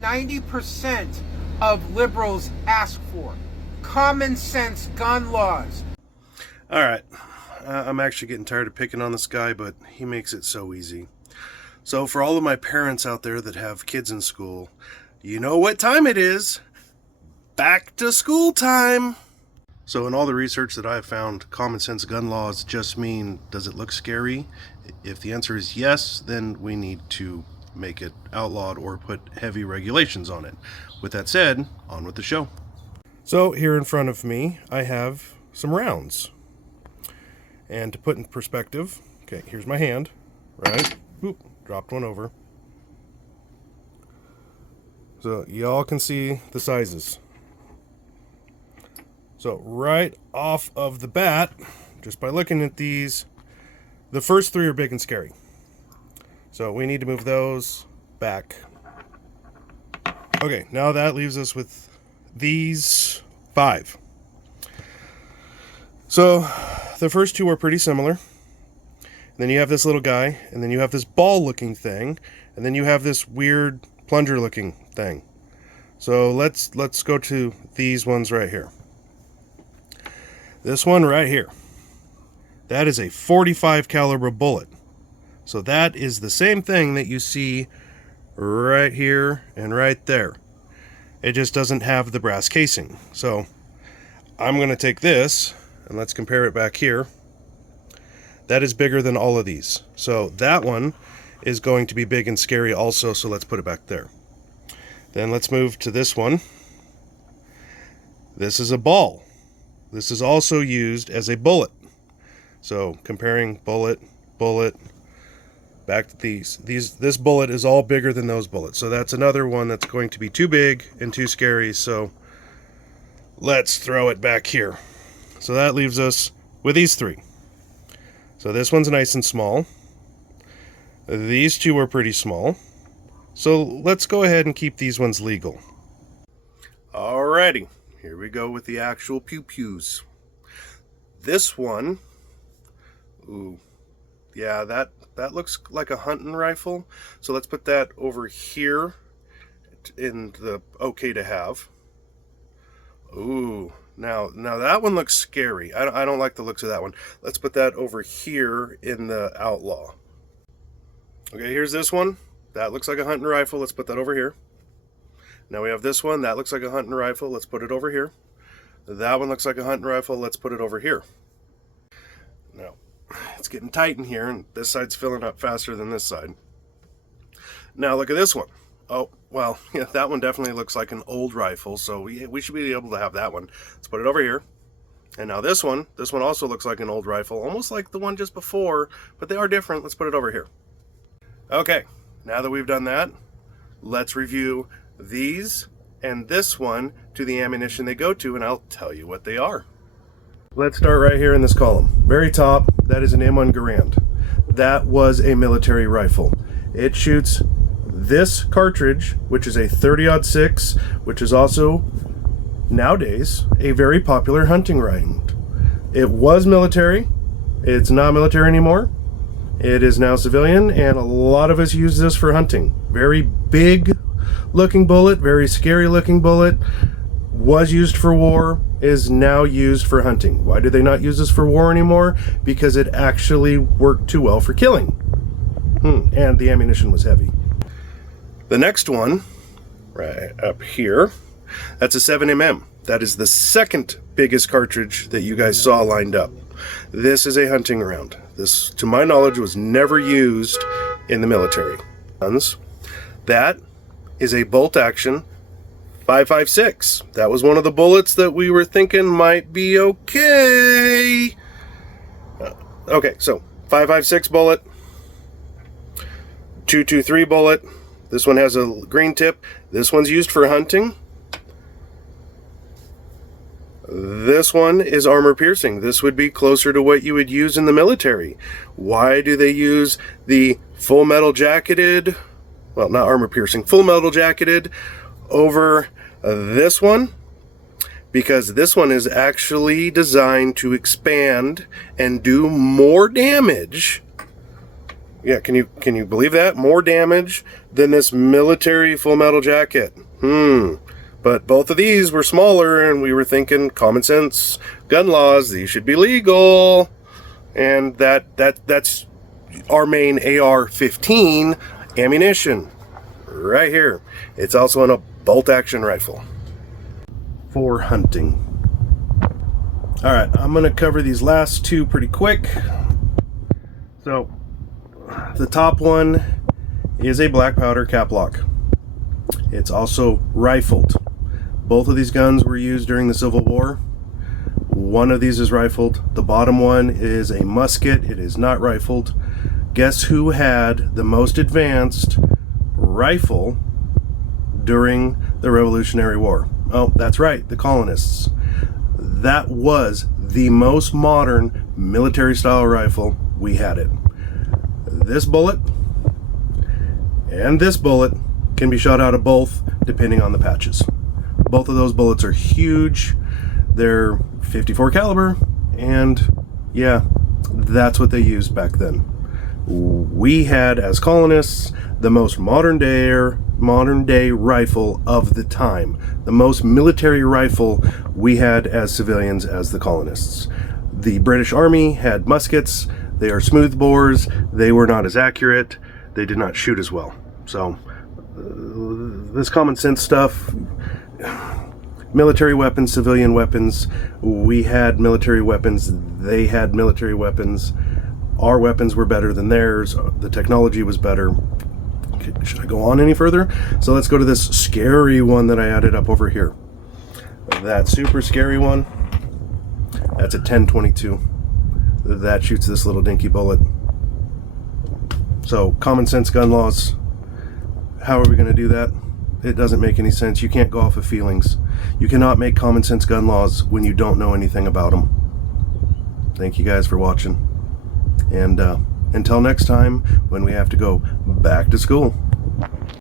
90% of liberals ask for. Common sense gun laws. All right, I'm actually getting tired of picking on this guy, but he makes it so easy. So for all of my parents out there that have kids in school, you know what time it is. Back to school time. So in all the research that I've found, common sense gun laws just mean, does it look scary? If the answer is yes, then we need to make it outlawed or put heavy regulations on it. With that said, on with the show. So here in front of me, I have some rounds. And to put in perspective, okay, here's my hand, right? Oop, dropped one over. So y'all can see the sizes. So right off of the bat, just by looking at these, the first three are big and scary. So we need to move those back. Okay, now that leaves us with these 5. So the first 2 are pretty similar. And then you have this little guy, and then you have this ball looking thing, and then you have this weird plunger looking thing. So let's go to these ones right here. This one right here, that is a .45 caliber bullet. So that is the same thing that you see right here and right there. It just doesn't have the brass casing. So I'm going to take this and let's compare it back here. That is bigger than all of these. So that one is going to be big and scary also, so let's put it back there. Then let's move to this one. This is a ball. This is also used as a bullet. So comparing bullet, back to these. This bullet is all bigger than those bullets. So that's another one that's going to be too big and too scary. So let's throw it back here. So that leaves us with these 3. So this one's nice and small. These 2 are pretty small. So let's go ahead and keep these ones legal. Alrighty. Here we go with the actual pew-pews. This one, ooh, yeah, that looks like a hunting rifle. So let's put that over here in the okay to have. Ooh, now that one looks scary. I don't like the looks of that one. Let's put that over here in the outlaw. Okay, here's this one. That looks like a hunting rifle. Let's put that over here. Now we have this one. That looks like a hunting rifle. Let's put it over here. That one looks like a hunting rifle. Let's put it over here. Now, it's getting tight in here, and this side's filling up faster than this side. Now look at this one. Oh, well, yeah, that one definitely looks like an old rifle, so we should be able to have that one. Let's put it over here. And now this one also looks like an old rifle, almost like the one just before, but they are different. Let's put it over here. Okay, now that we've done that, let's review these and this one to the ammunition they go to, and I'll tell you what they are. Let's start right here in this column. Very top, that is an M1 Garand. That was a military rifle. It shoots this cartridge, which is a 30-06, which is also nowadays a very popular hunting round. It was military. It's not military anymore. It is now civilian, and a lot of us use this for hunting. Very big looking bullet, very scary looking bullet. Was used for war, is now used for hunting. Why do they not use this for war anymore? Because it actually worked too well for killing. And the ammunition was heavy. The next one, right up here, that's a 7mm. That is the second biggest cartridge that you guys saw lined up. This is a hunting round. This, to my knowledge, was never used in the military. That is a bolt-action 5.56. That was one of the bullets that we were thinking might be okay. Okay, so 5.56 bullet, 2.23 bullet. This one has a green tip. This one's used for hunting. This one is armor piercing. This would be closer to what you would use in the military. Why do they use the full metal jacketed, well, not armor piercing, full metal jacketed over this one? Because this one is actually designed to expand and do more damage Yeah, can you believe that? More damage than this military Full Metal Jacket. But both of these were smaller, and we were thinking common sense gun laws, these should be legal. And that's our main AR-15 ammunition right here. It's also in a bolt action rifle for hunting. All right, I'm gonna cover these last two pretty quick. So the top one is a black powder cap lock. It's also rifled. Both of these guns were used during the Civil War. One of these is rifled. The bottom one is a musket. It is not rifled. Guess who had the most advanced rifle during the Revolutionary War? Oh, that's right, the colonists. That was the most modern military style rifle. We had it. This bullet and this bullet can be shot out of both depending on the patches. Both of those bullets are huge. They're 54 caliber, and yeah, that's what they used back then. We had, as colonists, the most modern day rifle of the time. The most military rifle we had as civilians as the colonists. The British Army had muskets. They are smooth bores. They were not as accurate. They did not shoot as well. So this common sense stuff, military weapons, civilian weapons, we had military weapons, they had military weapons. Our weapons were better than theirs. The technology was better. Should I go on any further? So let's go to this scary one that I added up over here. That super scary one, that's a 10-22. That shoots this little dinky bullet. So common sense gun laws, how are we going to do that? It doesn't make any sense. You can't go off of feelings. You cannot make common sense gun laws when you don't know anything about them. Thank you guys for watching. And until next time, when we have to go back to school.